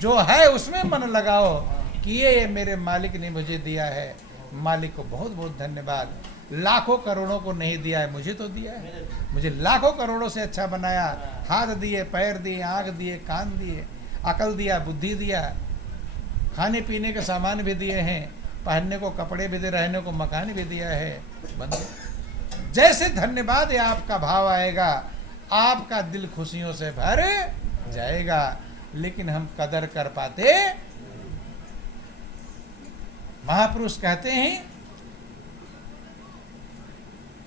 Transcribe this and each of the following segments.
जो है उसमें मन लगाओ कि ये मेरे मालिक ने मुझे दिया है, मालिक को बहुत बहुत धन्यवाद। लाखों करोड़ों को नहीं दिया है, मुझे तो दिया है। मुझे लाखों करोड़ों से अच्छा बनाया, हाथ दिए, पैर दिए, आंख दिए, कान दिए, अकल दिया, बुद्धि दिया, खाने पीने के सामान भी दिए हैं, पहनने को कपड़े भी दे, रहने को मकान भी दिया है। बंदे जैसे धन्यवाद है आपका भाव आएगा, आपका दिल खुशियों से भर जाएगा। लेकिन हम कदर कर पाते। महापुरुष कहते हैं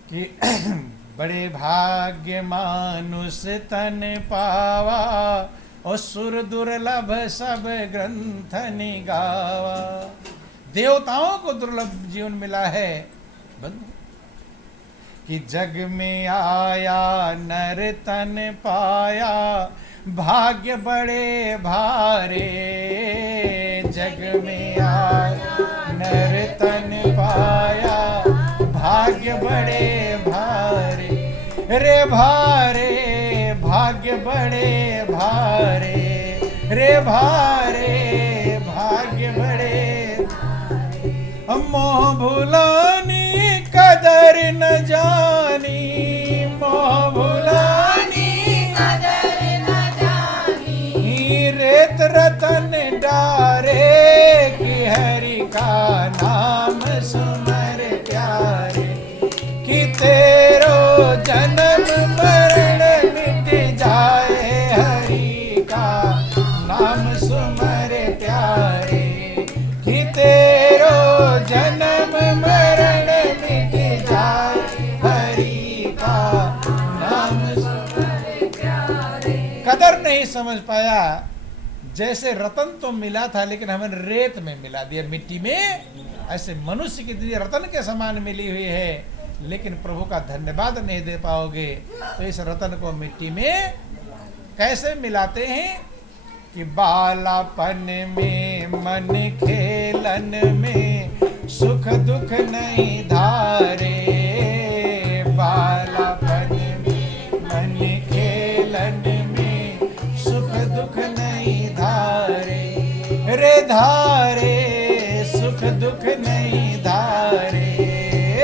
कि बड़े भाग्य मानुष तन पावा, और सुर दुर्लभ सब ग्रंथ निगावा। देवताओं को दुर्लभ जीवन मिला है कि जग में आया नर तन पाया, भाग्य बड़े भारे। जग में आया नर तन पाया, भाग्य बड़े भारे। रे भारे भाग्य बड़े भारे, रे भारे भाग्य बड़े। मोह भुलानी कदर न जानी, मोह भुलानी कदर न जानी। रेत रतन डारे, कि हरि का नाम सुमर प्यारे। कि तेरो जन्म मरण मिट जाए, हरि का नाम सुमर प्यारे। कि तेरो जन्म मरण मिट जाए, हरि का नाम सुमर प्यारे। कदर नहीं समझ पाया। जैसे रतन तो मिला था, लेकिन हमें रेत में मिला दिया, मिट्टी में। ऐसे मनुष्य की दीदी रतन के समान मिली हुई है, लेकिन प्रभु का धन्यवाद नहीं दे पाओगे। तो इस रतन को मिट्टी में कैसे मिलाते हैं कि बालापन में मन खेलन में, सुख दुख नहीं धारे। बालापन में मन खेलन में, सुख दुख नहीं धारे। रे धारे सुख दुख नहीं धारे,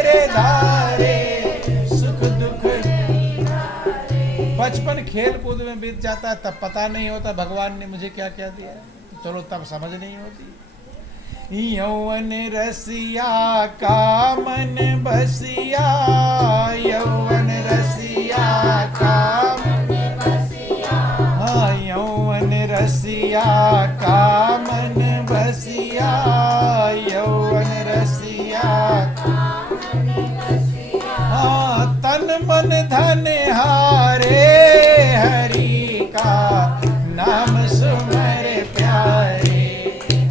रे धारे सुख दुख नहीं धारे। बचपन खेल कूद में बीत जाता है, तब पता नहीं होता भगवान ने मुझे क्या क्या दिया है। चलो तब समझ नहीं होती। यौवन रसिया का मन बसिया, यौवन रसिया का मन बसिया। हाँ यौवन रसिया का मन बसिया, यौवन रसिया का मन बसिया। हाँ तन मन धन हारे, हरि का नाम सुमर प्यारे।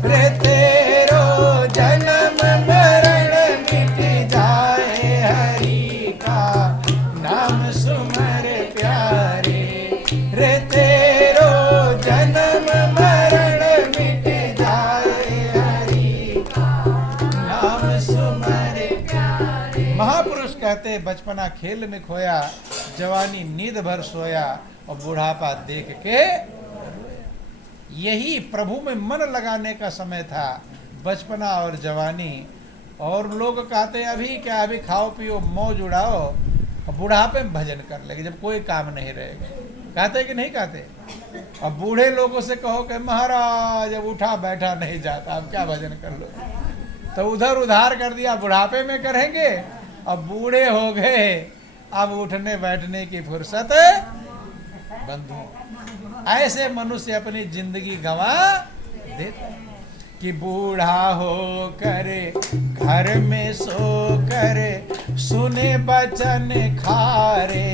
रे तेरो जन्म मरण मिट जाए, हरि का नाम सुमर प्यारे। रे तेरो जन्म मरण मिट जाए, हरि का नाम सुमर प्यारे। महापुरुष कहते बचपना खेल में खोया, जवानी नींद भर सोया, और बुढ़ापा देख के। यही प्रभु में मन लगाने का समय था, बचपना और जवानी। और लोग कहते हैं अभी क्या, अभी खाओ पियो मौज उड़ाओ, और बुढ़ापे में भजन कर लेंगे जब कोई काम नहीं रहेगा। कहते कि नहीं कहते? अब बूढ़े लोगों से कहो कि महाराज अब उठा बैठा नहीं जाता, अब क्या भजन कर लो, तो उधर उधार कर दिया, बुढ़ापे में करेंगे। अब बूढ़े हो गए, अब उठने बैठने की फुर्सत बंधु। ऐसे मनुष्य अपनी जिंदगी गंवा देते कि बूढ़ा हो कर घर में सो कर, सुने बचन खारे।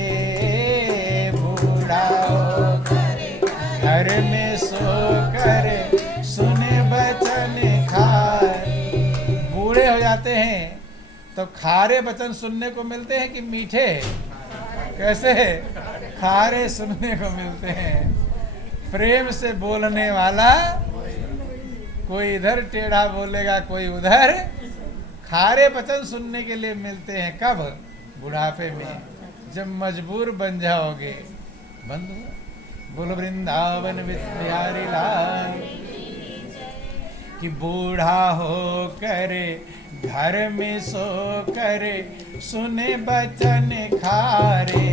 बूढ़ा हो कर घर में सो कर, सुने बचन खारे। बूढ़े हो जाते हैं तो खारे वचन सुनने को मिलते हैं कि मीठे? कैसे? खारे सुनने को मिलते हैं। प्रेम से बोलने वाला कोई इधर टेढ़ा बोलेगा, कोई उधर। खारे वचन सुनने के लिए मिलते हैं कब? बुढ़ापे में, जब मजबूर बन जाओगे। बंधु बोलो वृंदावन बिहारी लाल। कि बूढ़ा हो करे घर में सो करे सुने बचन खारे,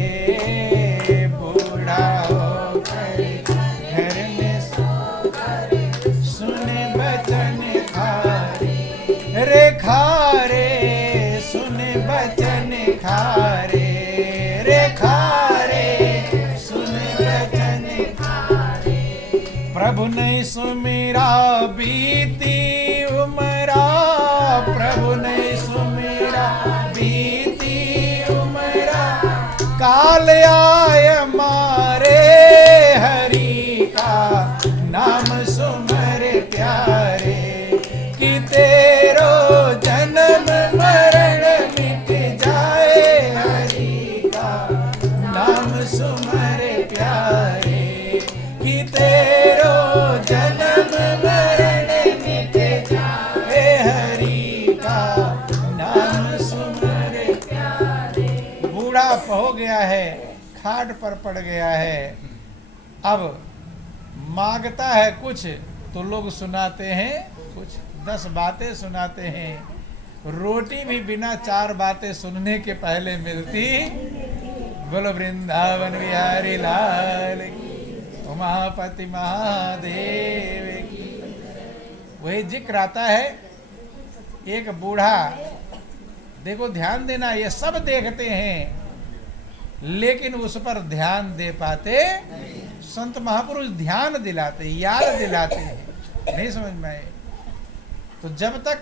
बूढ़ा हो करे घर में सो करे सुने बचन खारे, रे खारे सुने बचन खारे, रे खारे सुने बचन खारे। प्रभु ने सुमिरा बीती उमरा, प्रभु ने सुमिरा बीती उमरा, काल आय मारे हरि का नाम सुमर प्यारे, कि तेरो जन्म मरण मिट जाए हरि का नाम सुमर प्यारे, कि तेरो जन्म मरण मिट जाए हरि का नाम सुमर प्यारे। बूढ़ा हो गया है, खाट पर पड़ गया है, अब मांगता है कुछ तो लोग सुनाते हैं कुछ, 10 बातें सुनाते हैं। रोटी भी बिना 4 बातें सुनने के पहले मिलती। बोलो वृंदावन बिहारी लाल की, उमापति महादेव की। वही जिक्र आता है, एक बूढ़ा, देखो ध्यान देना, ये सब देखते हैं लेकिन उस पर ध्यान दे पाते। संत महापुरुष ध्यान दिलाते, याद दिलाते हैं, नहीं समझ में आए तो जब तक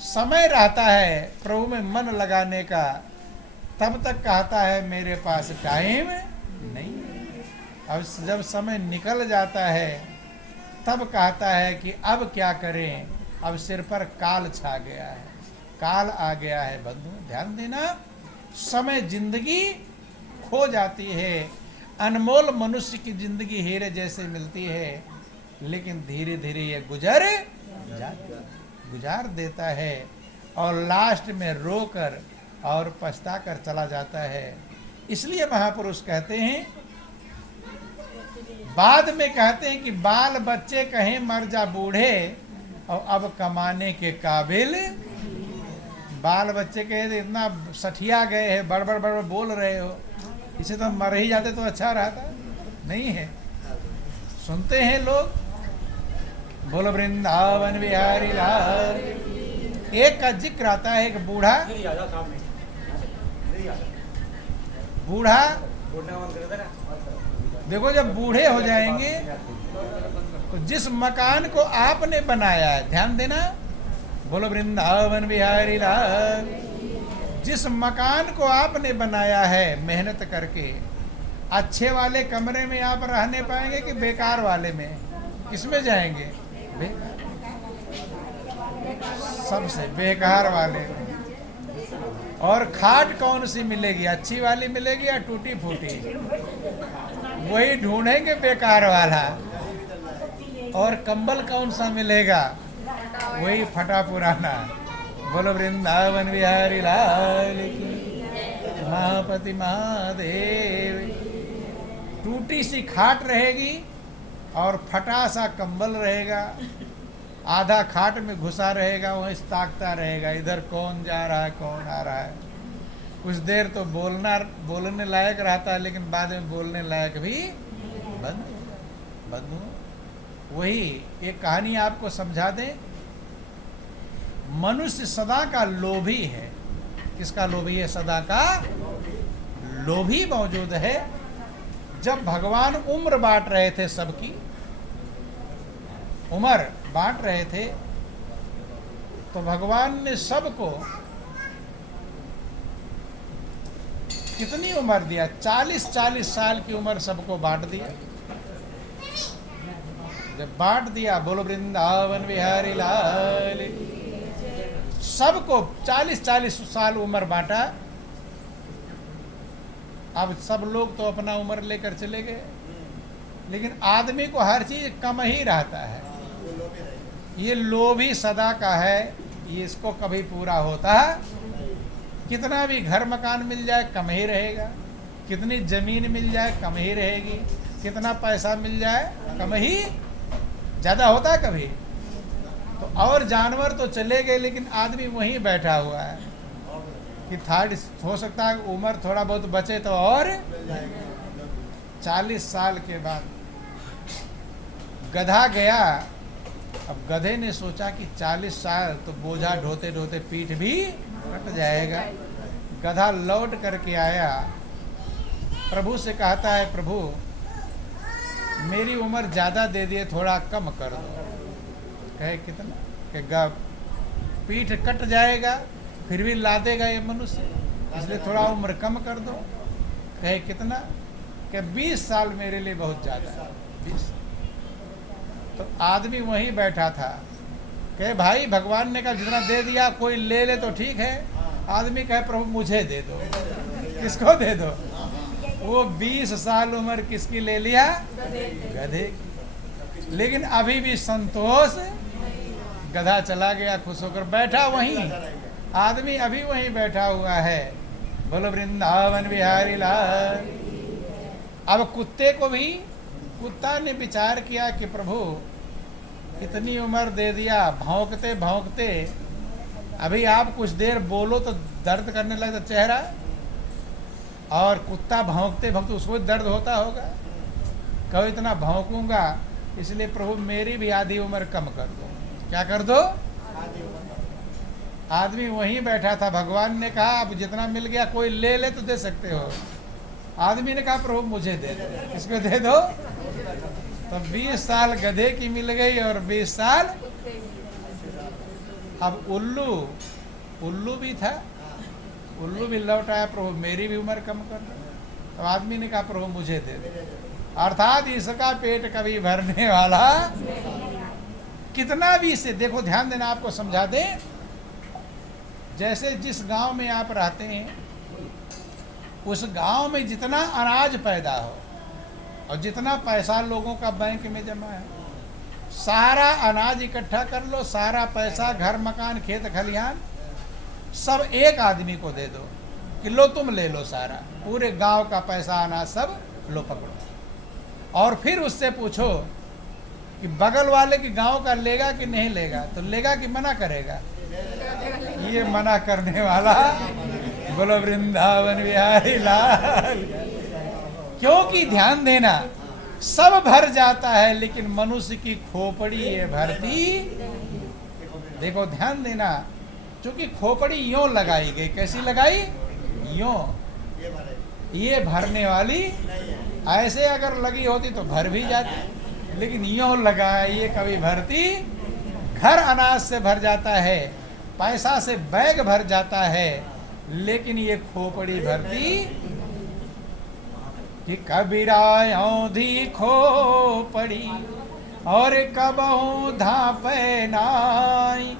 समय रहता है प्रभु में मन लगाने का, तब तक कहता है मेरे पास टाइम नहीं। अब जब समय निकल जाता है तब कहता है कि अब क्या करें, अब सिर पर काल छा गया है, काल आ गया है। बंधु ध्यान देना, समय जिंदगी खो जाती है, अनमोल मनुष्य की जिंदगी हीरे जैसे मिलती है, लेकिन धीरे धीरे ये गुजार देता है और लास्ट में रोकर और पछता कर चला जाता है। इसलिए महापुरुष कहते हैं, बाद में कहते हैं कि बाल बच्चे कहें मर जा बूढ़े और अब कमाने के काबिल। बाल बच्चे कहे इतना सठिया गए हैं, बड़बड़ बड़बड़ बोल रहे हो, इसे तो मर ही जाते तो अच्छा रहता, नहीं है, सुनते हैं लोग। बोलो वृंदावन बिहारी लाल। एक का जिक्र आता है, एक बूढ़ा देखो जब बूढ़े हो जाएंगे तो जिस मकान को आपने बनाया है, ध्यान देना, बोलो वृंदावन बिहारी लाल, जिस मकान को आपने बनाया है मेहनत करके, अच्छे वाले कमरे में आप रहने पाएंगे कि बेकार वाले में, किसमें जाएंगे? सबसे बेकार वाले में। और खाट कौन सी मिलेगी, अच्छी वाली मिलेगी या टूटी फूटी? वही ढूंढेंगे बेकार वाला। और कंबल कौन सा मिलेगा? वही फटा पुराना। बोलो वृंदावन बिहारी लाल की, महापति महादेव। टूटी सी खाट रहेगी और फटा सा कंबल रहेगा, आधा खाट में घुसा रहेगा, वहीं ताकता रहेगा इधर कौन जा रहा है कौन आ रहा है। कुछ देर तो बोलने लायक रहता है, लेकिन बाद में बोलने लायक भी बंद। वही एक कहानी आपको समझा दें। मनुष्य सदा का लोभी है। किसका लोभी है? सदा का लोभी मौजूद है। जब भगवान उम्र बांट रहे थे, सबकी उम्र बांट रहे थे, तो भगवान ने सबको कितनी उम्र दिया? 40-40 साल की उम्र सबको बांट दिया। जब बांट दिया, बोलो वृंदावन बिहारी लाल, सबको 40-40 साल उम्र बांटा। अब सब लोग तो अपना उम्र लेकर चले गए, लेकिन आदमी को हर चीज कम ही रहता है। ये लोभी सदा का है, ये इसको कभी पूरा होता है। कितना भी घर मकान मिल जाए कम ही रहेगा, कितनी जमीन मिल जाए कम ही रहेगी, कितना पैसा मिल जाए कम ही, ज्यादा होता है कभी? तो और जानवर तो चले गए, लेकिन आदमी वहीं बैठा हुआ है कि थर्ड हो सकता है उम्र थोड़ा बहुत बचे तो और 40 साल के बाद गधा गया। अब गधे ने सोचा कि 40 साल तो बोझा ढोते ढोते पीठ भी कट जाएगा। गधा लौट करके आया, प्रभु से कहता है, प्रभु मेरी उम्र ज़्यादा दे दिए, थोड़ा कम कर दो। कहे कितना? कि पीठ कट जाएगा फिर भी लादेगा ये मनुष्य, इसलिए थोड़ा उम्र कम कर दो। कहे कितना? कि 20 साल मेरे लिए बहुत ज़्यादा है। 20। तो आदमी वहीं बैठा था। कहे भाई भगवान ने कहा जितना दे दिया कोई ले ले तो ठीक है। आदमी कहे प्रभु मुझे दे दो। किसको दे दो? वो 20 साल उम्र किसकी ले लिया? गधे की। लेकिन अभी भी संतोष, गधा चला गया खुश होकर, बैठा वहीं, आदमी अभी वहीं बैठा हुआ है। बोलो वृंदावन बिहारी लाल। अब कुत्ते को भी, कुत्ता ने विचार किया कि प्रभु इतनी उम्र दे दिया, भौंकते भौंकते अभी आप कुछ देर बोलो तो दर्द करने लगता चेहरा, और कुत्ता भौंकते भौंकते उसको भी दर्द होता होगा। कहो इतना भौंकूंगा, इसलिए प्रभु मेरी भी आधी उम्र कम कर दो। क्या कर दो? आदमी वहीं बैठा था। भगवान ने कहा अब जितना मिल गया कोई ले ले तो दे सकते हो। आदमी ने कहा प्रभु मुझे दे दो। किसको दे दो? तो 20 साल गधे की मिल गई और 20 साल। अब उल्लू भी था, उल्लू भी लौट आया, प्रभु मेरी भी उम्र कम कर दो। तो आदमी ने कहा प्रभु मुझे दे दो। अर्थात इसका पेट कभी भरने वाला कितना भी। इसे देखो, ध्यान देना, आपको समझा दें। जैसे जिस गांव में आप रहते हैं उस गांव में जितना अनाज पैदा हो और जितना पैसा लोगों का बैंक में जमा है, सारा अनाज इकट्ठा कर लो, सारा पैसा, घर मकान खेत खलिहान सब एक आदमी को दे दो कि लो तुम ले लो सारा, पूरे गांव का पैसा अनाज सब लो पकड़ो। और फिर उससे पूछो कि बगल वाले के गांव का लेगा कि नहीं लेगा, तो लेगा कि मना करेगा? ये मना करने वाला। बोलो वृंदावन बिहारी लाल। क्योंकि ध्यान देना, सब भर जाता है लेकिन मनुष्य की खोपड़ी ये भरती। देखो ध्यान देना, क्योंकि खोपड़ी यूं लगाई गई। कैसी लगाई? यूं, ये भरने वाली। ऐसे अगर लगी होती तो भर भी जाती, लेकिन यूं लगा है, ये कभी भरती। घर अनाज से भर जाता है, पैसा से बैग भर जाता है, लेकिन ये खोपड़ी भरती। कि कबीरा औंधी खोपड़ी और कबहू धापे नाई,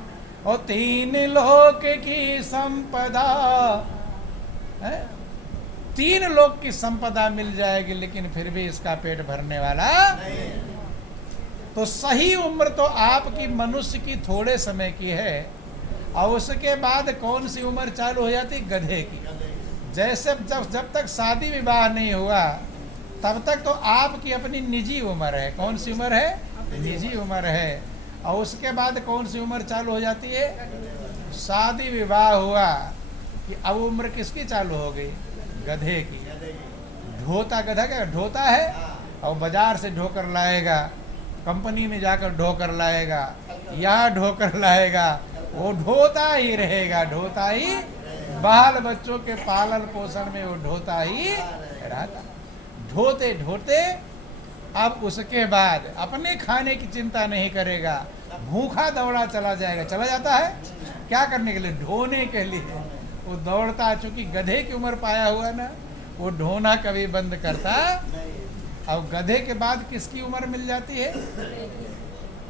और 3 लोक की संपदा है, 3 लोक की संपदा मिल जाएगी लेकिन फिर भी इसका पेट भरने वाला। तो सही उम्र तो आपकी मनुष्य की थोड़े समय की है, और उसके बाद कौन सी उम्र चालू हो जाती? गधे की। जैसे जब तक शादी विवाह नहीं हुआ तब तक तो आपकी अपनी निजी उम्र है। कौन सी उम्र है? निजी उम्र है। और उसके बाद कौन सी उम्र चालू हो जाती है? शादी विवाह हुआ कि अब उम्र किसकी चालू हो गई? गधे की। ढोता, गधा क्या ढोता है, और बाजार से ढोकर लाएगा, कंपनी में जाकर ढोकर लाएगा, यहाँ ढोकर लाएगा, वो ढोता ही रहेगा, ढोता ही। बाल बच्चों के पालन पोषण में वो ढोता ही रहता। ढोते ढोते अब उसके बाद अपने खाने की चिंता नहीं करेगा, भूखा दौड़ा चला जाएगा। चला जाता है क्या करने के लिए? ढोने के लिए। वो दौड़ता, चूंकि गधे की उम्र पाया हुआ ना, वो ढोना कभी बंद करता। अब गधे के बाद किसकी उम्र मिल जाती है?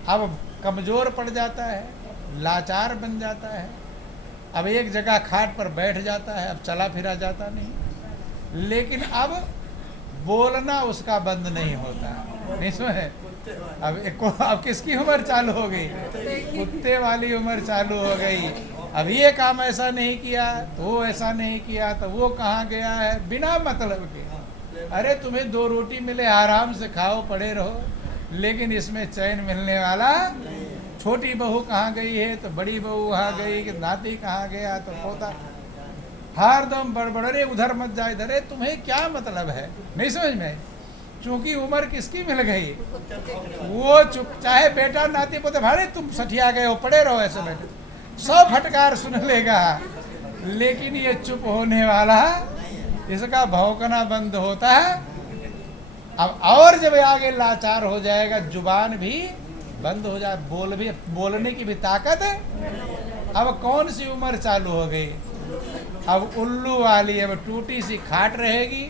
अब कमजोर पड़ जाता है, लाचार बन जाता है। अब एक जगह खाट पर बैठ जाता है, अब चला फिरा जाता नहीं। लेकिन अब बोलना उसका बंद नहीं होता। नहीं सुने? अब किसकी उम्र चालू हो गई? कुत्ते वाली उम्र चालू हो गई। अब ये काम ऐसा नहीं किया तो वो ऐसा नहीं किया, तो वो कहाँ गया है, बिना मतलब के। अरे तुम्हें 2 रोटी मिले आराम से खाओ, पड़े रहो, लेकिन इसमें चैन मिलने वाला। छोटी बहू कहाँ गई है तो बड़ी बहू वहाँ गई, कि नाती कहाँ गया तो पोता, हरदम बड़बड़, अरे उधर मत जा इधर, तुम्हें क्या मतलब है, नहीं समझ में। चूंकि उम्र किसकी मिल गई, वो चुप, चाहे बेटा नाती पोते, भाड़े तुम सठिया गए हो, पड़े रहो ऐसे बैठे, 100 फटकार सुन लेगा, लेकिन ये चुप होने वाला, इसका भौंकना बंद होता है। अब और जब आगे लाचार हो जाएगा, जुबान भी बंद हो जाए, बोलने की भी ताकत है। अब कौन सी उम्र चालू हो गई, अब उल्लू वाली, अब टूटी सी खाट रहेगी,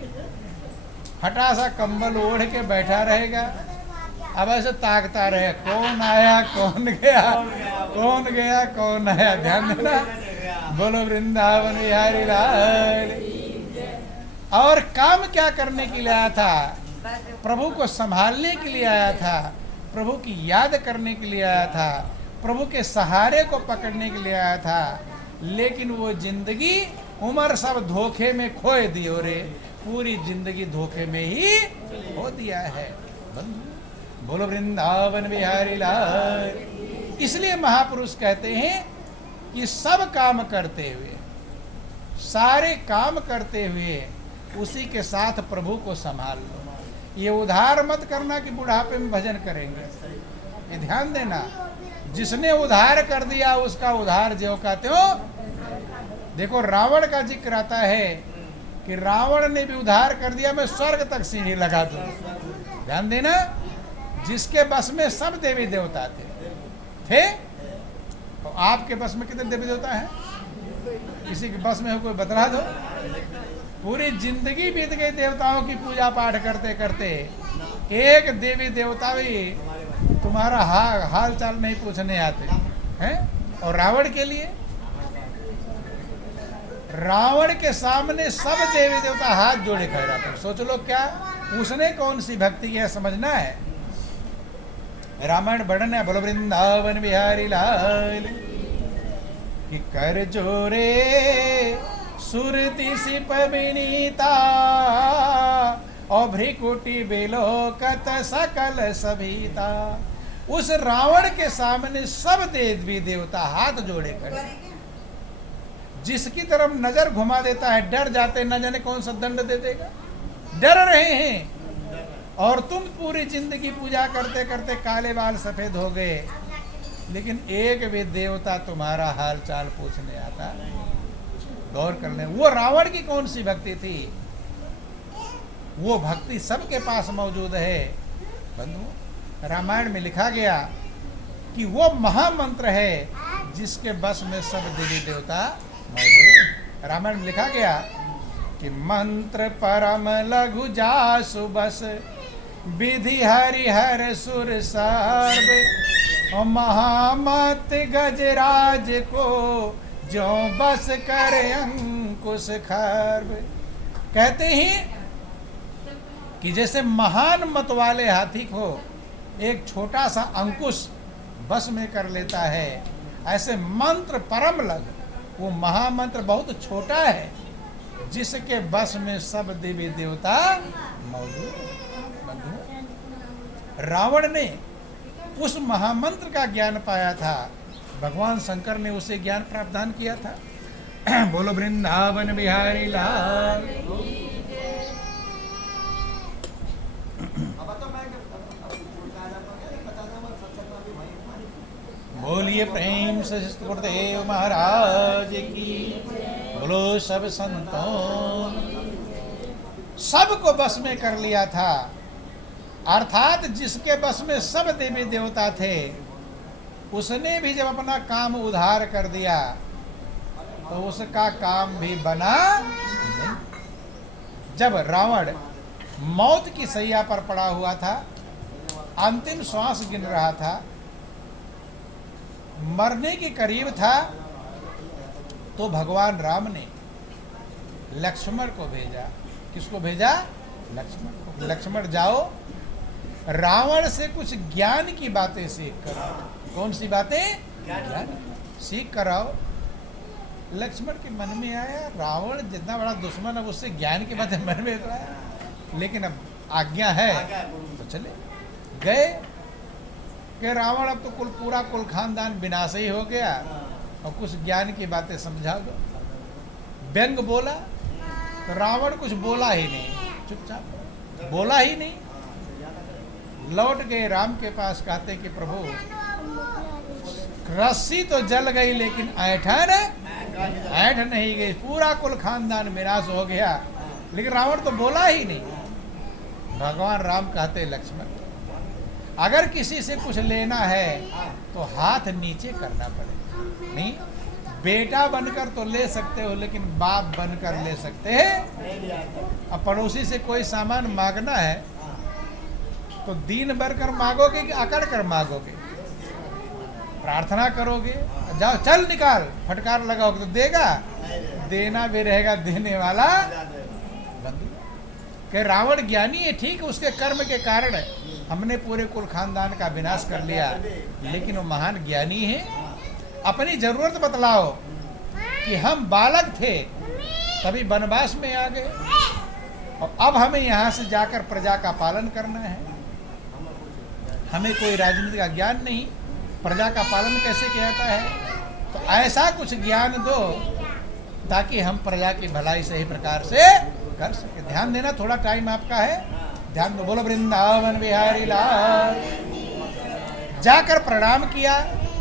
फटा सा कंबल ओढ़ के बैठा रहेगा, अब ऐसे ताकता रहे, कौन आया कौन गया, कौन गया कौन आया, ध्यान देना। बोलो वृंदावन बिहारी लाल। और काम क्या करने के लिए आया था, प्रभु को संभालने के लिए आया था, प्रभु की याद करने के लिए आया था, प्रभु के सहारे को पकड़ने के लिए आया था, लेकिन वो जिंदगी उम्र सब धोखे में खोए दी, और पूरी जिंदगी धोखे में ही हो दिया है। बोलो वृंदावन बिहारी लाल। इसलिए महापुरुष कहते हैं कि सब काम करते हुए, सारे काम करते हुए उसी के साथ प्रभु को संभाल लो। ये उधार मत करना कि बुढ़ापे में भजन करेंगे, ये ध्यान देना। जिसने उधार कर दिया उसका उधार ज्यों का त्यों। देखो रावण का जिक्र आता है कि रावण ने भी उधार कर दिया, मैं स्वर्ग तक सीढ़ी लगा दूं। ध्यान देना, जिसके बस में सब देवी देवता थे तो आपके बस में कितने देवी देवता हैं? किसी के बस में हो कोई बतला दो। पूरी जिंदगी बीत गई देवताओं की पूजा पाठ करते करते, एक देवी देवता भी तुम्हारा हाल चाल नहीं पूछने आते हैं। और रावण के लिए, रावण के सामने सब देवी देवता हाथ जोड़े खड़े रहते। सोच लो क्या उसने कौन सी भक्ति किया, समझना है। रामायण वर्णन है, बोलो वृंदावन बिहारी लाल कि कर जोरे सुरति सिप विनीता और भ्रिकुटी बिलोकत सकल सभीता। उस रावण के सामने सब देवी देवता हाथ जोड़े खड़े, जिसकी तरफ नजर घुमा देता है डर जाते, न जाने कौन सा दंड दे देगा, डर रहे हैं। और तुम पूरी जिंदगी पूजा करते करते काले बाल सफेद हो गए, लेकिन एक भी देवता तुम्हारा हाल चाल पूछने आता। गौर कर ले, वो रावण की कौन सी भक्ति थी, वो भक्ति सबके पास मौजूद है। बंधु, रामायण में लिखा गया कि वो महामंत्र है जिसके बस में सब देवी देवता मौजूद। रामायण में लिखा गया कि मंत्र परम लघु जासु बस विधि हरिहर सुर सर्व और महामत गजराज को जो बस कर अंकुश खर्व। कहते हैं कि जैसे महान मत वाले हाथी को एक छोटा सा अंकुश बस में कर लेता है, ऐसे मंत्र परम लघु, वो महामंत्र बहुत छोटा है जिसके बस में सब देवी देवता मौजूद। रावण ने उस महामंत्र का ज्ञान पाया था, भगवान शंकर ने उसे ज्ञान प्रावधान किया था। बोलो वृंदावन बिहारी लाल। बोलिए प्रेम से गुरुदेव महाराज की। बोलो सब संतों, सबको बस में कर लिया था, अर्थात जिसके बस में सब देवी देवता थे, उसने भी जब अपना काम उधार कर दिया तो उसका काम भी बना नहीं। जब रावण मौत की सैया पर पड़ा हुआ था, अंतिम श्वास गिन रहा था, मरने के करीब था, तो भगवान राम ने लक्ष्मण को भेजा। किसको भेजा? लक्ष्मण को। लक्ष्मण जाओ, रावण से कुछ ज्ञान की बातें सीख कर आओ। कौन सी बातें? ज्ञान सीख कर आओ। लक्ष्मण के मन में आया, रावण जितना बड़ा दुश्मन, अब उससे ज्ञान की बातें मन में आया, लेकिन अब आज्ञा है तो चले। गए, कि रावण अब तो पूरा कुल खानदान विनाश ही हो गया, और कुछ ज्ञान की बातें समझा दो। व्यंग बोला तो रावण कुछ बोला ही नहीं, चुपचाप बोला ही नहीं। लौट गए राम के पास, कहते कि प्रभु रस्सी तो जल गई लेकिन ऐठ नहीं गई, पूरा कुल खानदान विनाश हो गया, लेकिन रावण तो बोला ही नहीं। भगवान राम कहते लक्ष्मण, अगर किसी से कुछ लेना है तो हाथ नीचे करना पड़ेगा। नहीं, बेटा बनकर तो ले सकते हो, लेकिन बाप बनकर ले सकते हैं? अब पड़ोसी से कोई सामान मांगना है तो दीन भर कर मांगोगे कि अकड़ कर मांगोगे? प्रार्थना करोगे, जाओ चल निकाल, फटकार लगाओगे तो देगा? देना भी रहेगा, देने वाला बंधु। कि रावण ज्ञानी है, ठीक है, उसके कर्म के कारण हमने पूरे कुल खानदान का विनाश कर लिया, लेकिन वो महान ज्ञानी है। अपनी जरूरत बतलाओ कि हम बालक थे तभी वनवास में आ गए, और अब हमें यहाँ से जाकर प्रजा का पालन करना है। हमें कोई राजनीति का ज्ञान नहीं, प्रजा का पालन कैसे किया जाता है, तो ऐसा कुछ ज्ञान दो ताकि हम प्रजा की भलाई सही प्रकार से कर सके। ध्यान देना, थोड़ा टाइम आपका है, ध्यान दो। बोलो वृंदावन बिहारी लाल। जाकर प्रणाम किया,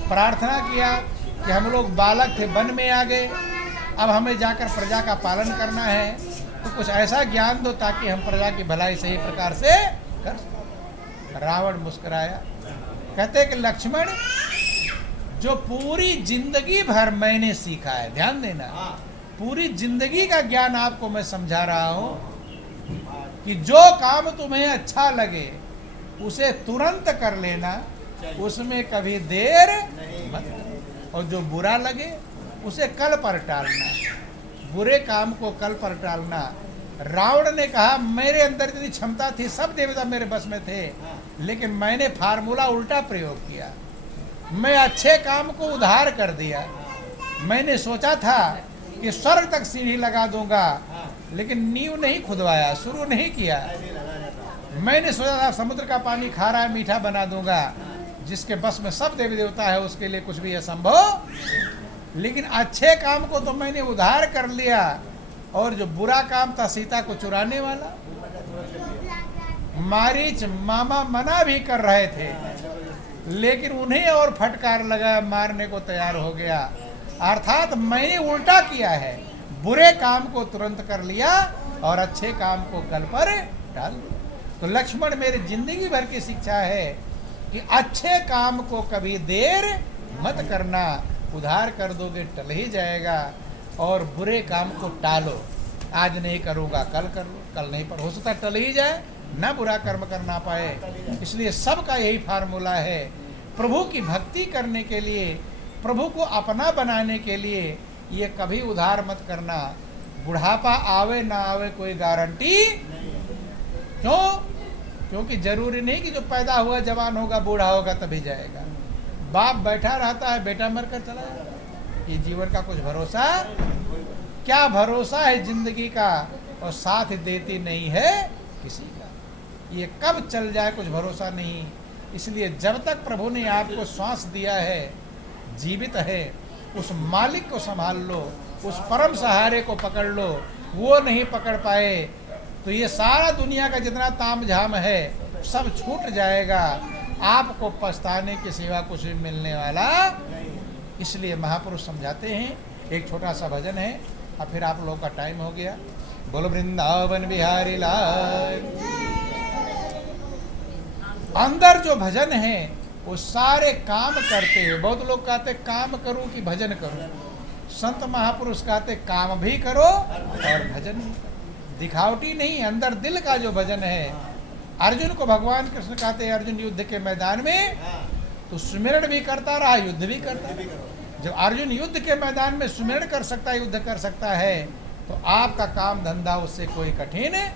प्रार्थना किया कि हम लोग बालक थे, वन में आ गए, अब हमें जाकर प्रजा का पालन करना है, तो कुछ ऐसा ज्ञान दो ताकि हम प्रजा की भलाई सही प्रकार से कर सकें। रावण मुस्कुराया, कहते कि लक्ष्मण, जो पूरी जिंदगी भर मैंने सीखा है, ध्यान देना, पूरी जिंदगी का ज्ञान आपको मैं समझा रहा हूं कि जो काम तुम्हें अच्छा लगे उसे तुरंत कर लेना, उसमें कभी देर मत करो, और जो बुरा लगे उसे कल पर टालना, बुरे काम को कल पर टालना। रावण ने कहा, मेरे अंदर इतनी क्षमता थी, सब देवता मेरे बस में थे, लेकिन मैंने फार्मूला उल्टा प्रयोग किया, मैं अच्छे काम को उधार कर दिया। मैंने सोचा था कि स्वर्ग तक सीढ़ी लगा दूंगा, लेकिन नींव नहीं खुदवाया, शुरू नहीं किया। मैंने सोचा था समुद्र का पानी खारा मीठा बना दूंगा, जिसके बस में सब देवी देवता है उसके लिए कुछ भी असंभव, लेकिन अच्छे काम को तो मैंने उधार कर लिया, और जो बुरा काम था सीता को चुराने वाला, मारीच मामा मना भी कर रहे थे, लेकिन उन्हें और फटकार लगा, मारने को तैयार हो गया। अर्थात मैंने उल्टा किया है, बुरे काम को तुरंत कर लिया और अच्छे काम को कल पर डाल दिया। तो लक्ष्मण, मेरी जिंदगी भर की शिक्षा है कि अच्छे काम को कभी देर मत करना, उधार कर दोगे टल ही जाएगा, और बुरे काम को टालो, आज नहीं करूँगा कल कर लो, कल नहीं पर हो सकता टल ही जाए, ना बुरा कर्म करना पाए। इसलिए सबका यही फार्मूला है, प्रभु की भक्ति करने के लिए, प्रभु को अपना बनाने के लिए ये कभी उधार मत करना। बुढ़ापा आवे ना आवे कोई गारंटी क्यों? क्योंकि जरूरी नहीं कि जो पैदा हुआ जवान होगा बूढ़ा होगा तभी जाएगा। बाप बैठा रहता है, बेटा मरकर चला जाएगा। ये जीवन का कुछ भरोसा, क्या भरोसा है जिंदगी का, और साथ देती नहीं है किसी का। ये कब चल जाए कुछ भरोसा नहीं। इसलिए जब तक प्रभु ने आपको श्वास दिया है, जीवित है, उस मालिक को संभाल लो, उस परम सहारे को पकड़ लो। वो नहीं पकड़ पाए तो ये सारा दुनिया का जितना ताम झाम है सब छूट जाएगा, आपको पछताने के सिवा कुछ भी मिलने वाला। इसलिए महापुरुष समझाते हैं, एक छोटा सा भजन है और फिर आप लोगों का टाइम हो गया। बोलो वृंदावन बिहारी लाल। अंदर जो भजन है वो सारे काम करते हैं। बहुत लोग कहते काम करूं कि भजन करूं, संत महापुरुष कहते काम भी करो और भजन भी करो। दिखावटी नहीं, अंदर दिल का जो भजन है। अर्जुन को भगवान कृष्ण कहते हैं, अर्जुन युद्ध के मैदान में तो सुमिरण भी करता रहा, युद्ध भी करता रहा। जब अर्जुन युद्ध के मैदान में सुमिरण कर सकता है, युद्ध कर सकता है, तो आपका काम धंधा उससे कोई कठिन है।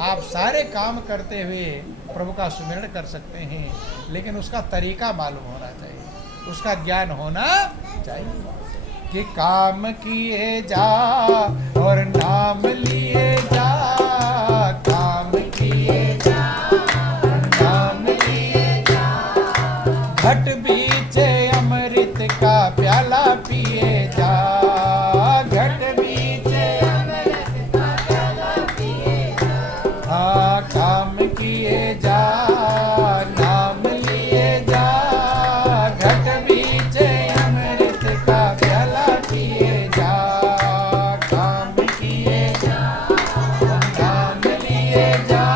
आप सारे काम करते हुए प्रभु का सुमिरण कर सकते हैं, लेकिन उसका तरीका मालूम होना चाहिए, उसका ज्ञान होना चाहिए कि काम किए जा और नाम लिए जा, काम किए जा नाम लिए जा, बीचे अमृत का प्याला पिए जा, घट बीचे अमृत का प्याला पिए जा, काम किए जा, नाम लिए जा, घट बीचे अमृत का प्याला पिए जा, काम किए जा, नाम लिए जा,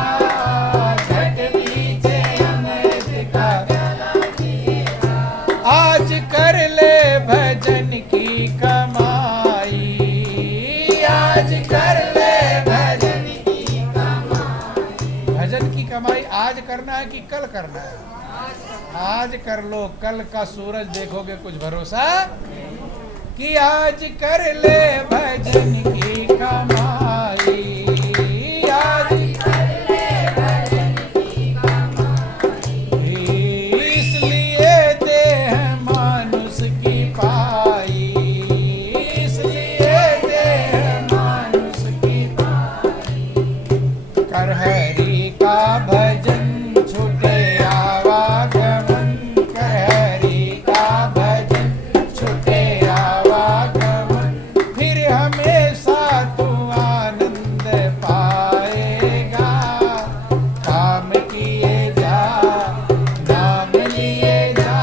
घट बीचे अमृत का प्याला पिए जा, आज कर ले भजन की कमाई, आज कर ले भजन की कमाई, भजन की कमाई आज करना है कि कल करना है? आज कर लो, कल का सूरज देखोगे कुछ भरोसा कि आज कर ले भजन की कमाई, आज कर ले भजन की कमाई, इसलिए देह मानुष की पाई, इसलिए देह मानुष की पाई, कर हरि का भजन छूटे आवागमन, कर हरि का भजन छूटे आवागमन, फिर हमेशा तू आनंद पाएगा, काम किए जा, नाम लिए जा,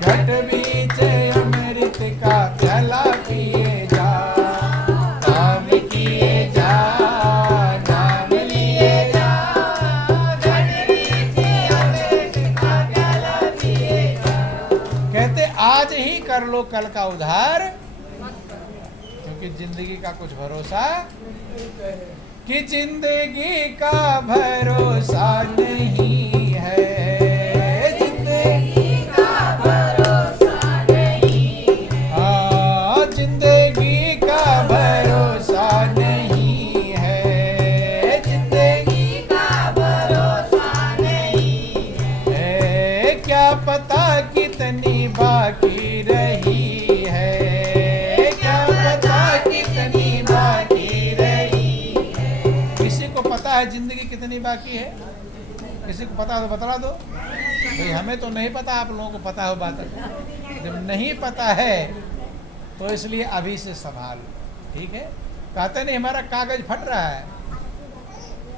घट बीचे अमृत का प्याला पिए जा, काम किए जा, नाम लिए जा, घट बीचे अमृत का प्याला पिए जा, कहते आज ही कर लो कल का उद्धार, क्योंकि जिंदगी का कुछ भरोसा, कि जिंदगी का भरोसा नहीं है, जिंदगी का भरोसा नहीं है, जिंदगी का भरोसा नहीं है, जिंदगी का भरोसा नहीं है, क्या पता कितनी बाकी रही है, क्या पता कितनी बाकी रही है। किसी को पता है जिंदगी कितनी बाकी है? किसी को पता हो तो बता दो भाई, हमें तो नहीं पता, आप लोगों को पता हो बात। जब नहीं पता है तो इसलिए अभी से संभाल, ठीक है? कहते नहीं हमारा कागज फट रहा है,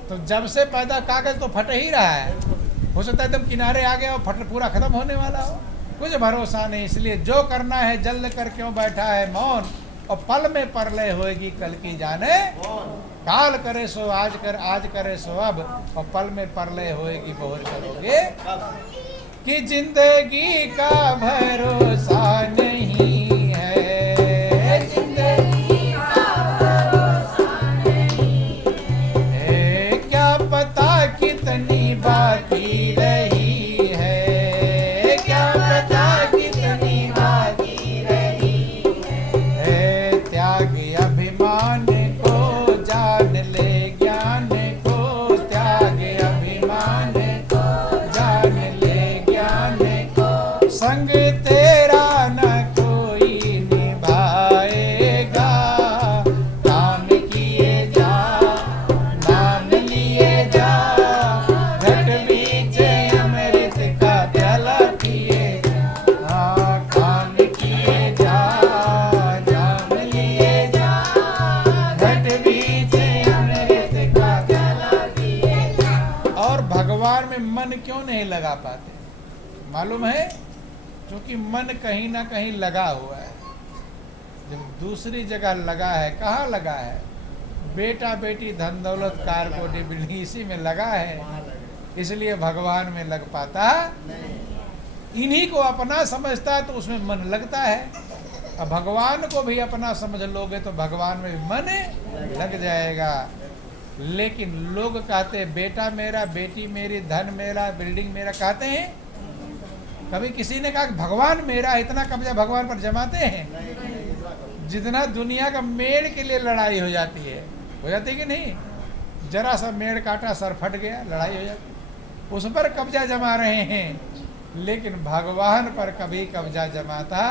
तो जब से पैदा कागज तो फट ही रहा है, हो सकता है एकदम किनारे आ गया और फट पूरा खत्म होने वाला हो, कुछ भरोसा नहीं। इसलिए जो करना है जल्द कर क्यों बैठा है मौन, और पल में परलय होएगी कल की जाने, काल करे सो आज कर, आज करे सो अब, और पल में परलय होएगी बहुर करोगे, कि जिंदगी का भरोसा नहीं है, जिंदगी का भरोसा नहीं है, क्या पता कितनी बाकी रही है, क्या पता कितनी बाकी रही है, त्याग अभिमान को जान ले ज्ञान को, त्याग अभिमान को जान ले ज्ञान को, संग तेरा न कोई निभाएगा, काम किए जा, नाम लिए जा, घट बीचे अमृत का प्याला पिए जा, काम किए जा, नाम लिए जा, घट बीचे अमृत का प्याला पिए जा, और भगवान में मन क्यों नहीं लगा पाते मालूम है? क्योंकि मन कहीं ना कहीं लगा हुआ है, जब दूसरी जगह लगा है, कहाँ लगा है? बेटा बेटी धन दौलत कार कोठी बिल्डिंग इसी में लगा है, इसलिए भगवान में लग पाता, इन्हीं को अपना समझता है तो उसमें मन लगता है। अब भगवान को भी अपना समझ लोगे तो भगवान में भी मन लग जाएगा। लेकिन लोग कहते बेटा मेरा, बेटी मेरी, धन मेरा, बिल्डिंग मेरा कहते हैं, कभी किसी ने कहा कि भगवान मेरा, इतना कब्जा भगवान पर जमाते हैं? जितना दुनिया का मेड़ के लिए लड़ाई हो जाती है कि नहीं? जरा सा मेड़ काटा सर फट गया, लड़ाई हो जाती, उस पर कब्जा जमा रहे हैं, लेकिन भगवान पर कभी कब्जा जमाता,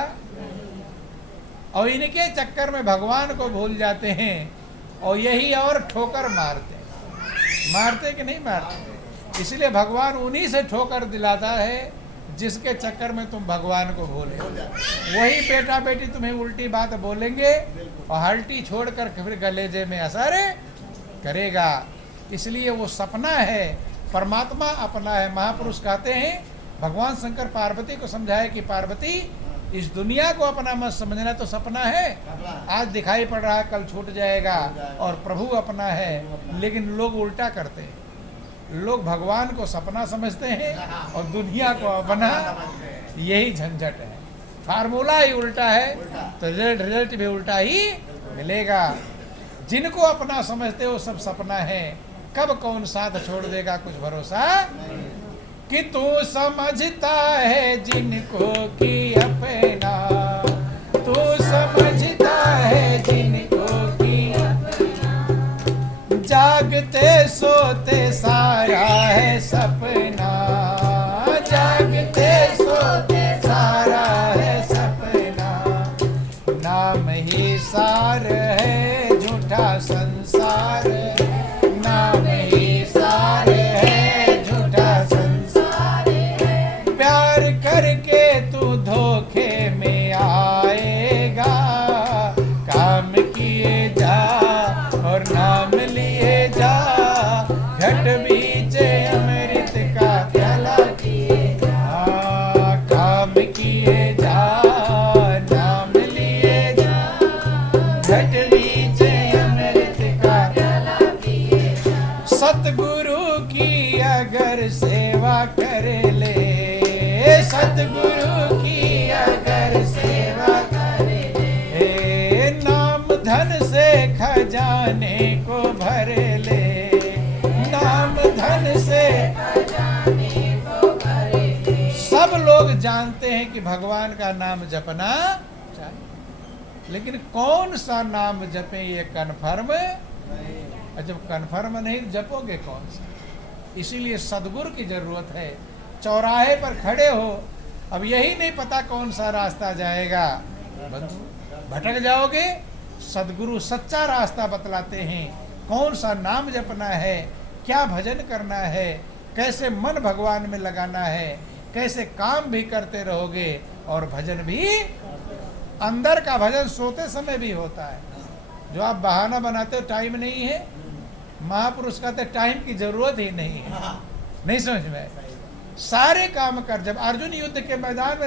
और इनके चक्कर में भगवान को भूल जाते हैं, और यही और ठोकर मारते कि नहीं मारते? इसलिए भगवान उन्हीं से ठोकर दिलाता है जिसके चक्कर में तुम भगवान को भूले, वही बेटा बेटी तुम्हें उल्टी बात बोलेंगे और हल्टी छोड़कर फिर गलेजे में असर करेगा। इसलिए वो सपना है, परमात्मा अपना है। महापुरुष कहते हैं, भगवान शंकर पार्वती को समझाए कि पार्वती, इस दुनिया को अपना मत समझना, तो सपना है, आज दिखाई पड़ रहा है, कल छूट जाएगा, और प्रभु अपना है। लेकिन लोग उल्टा करते हैं, लोग भगवान को सपना समझते हैं और दुनिया को अपना। यही झंझट है, फार्मूला ही उल्टा है, तो रिजल्ट भी उल्टा ही मिलेगा। जिनको अपना समझते हो सब सपना है, कब कौन साथ छोड़ देगा कुछ भरोसा। कि तू समझता है जिनको कि अपना, तू समझता है जिनको कि अपना, जागते सोते सारा है सपना, जागते सोते सारा है सपना, नाम ही सार है झूठा संसार, नाम ही सार है झूठा संसार, प्यार करके तू धोखे में आएगा, काम किए जा और नाम लिए जा, घट बीचे अमृत का प्याला किए जा, काम किए जा नाम लिए जा, घट बीचे अमृत का प्याला किए जा। सतगुरु की अगर सेवा कर ले, सतगुरु की अगर सेवा कर ले, नाम धन से खजाने को भर ले, नाम धन से खजाने को भर ले। सब लोग जानते हैं कि भगवान का नाम जपना चाहिए, लेकिन कौन सा नाम जपे ये कन्फर्म, जब कन्फर्म नहीं जपोगे कौन सा। इसीलिए सदगुरु की जरूरत है। चौराहे पर खड़े हो, अब यही नहीं पता कौन सा रास्ता जाएगा, बंधु भटक जाओगे। सदगुरु सच्चा रास्ता बतलाते हैं, कौन सा नाम जपना है, क्या भजन करना है, कैसे मन भगवान में लगाना है, कैसे काम भी करते रहोगे और भजन भी। अंदर का भजन सोते समय भी होता है, जो आप बहाना बनाते हो टाइम नहीं है, महापुरुष कहते टाइम की जरूरत ही नहीं है। नहीं समझ में, सारे काम कर। जब अर्जुन युद्ध के मैदान में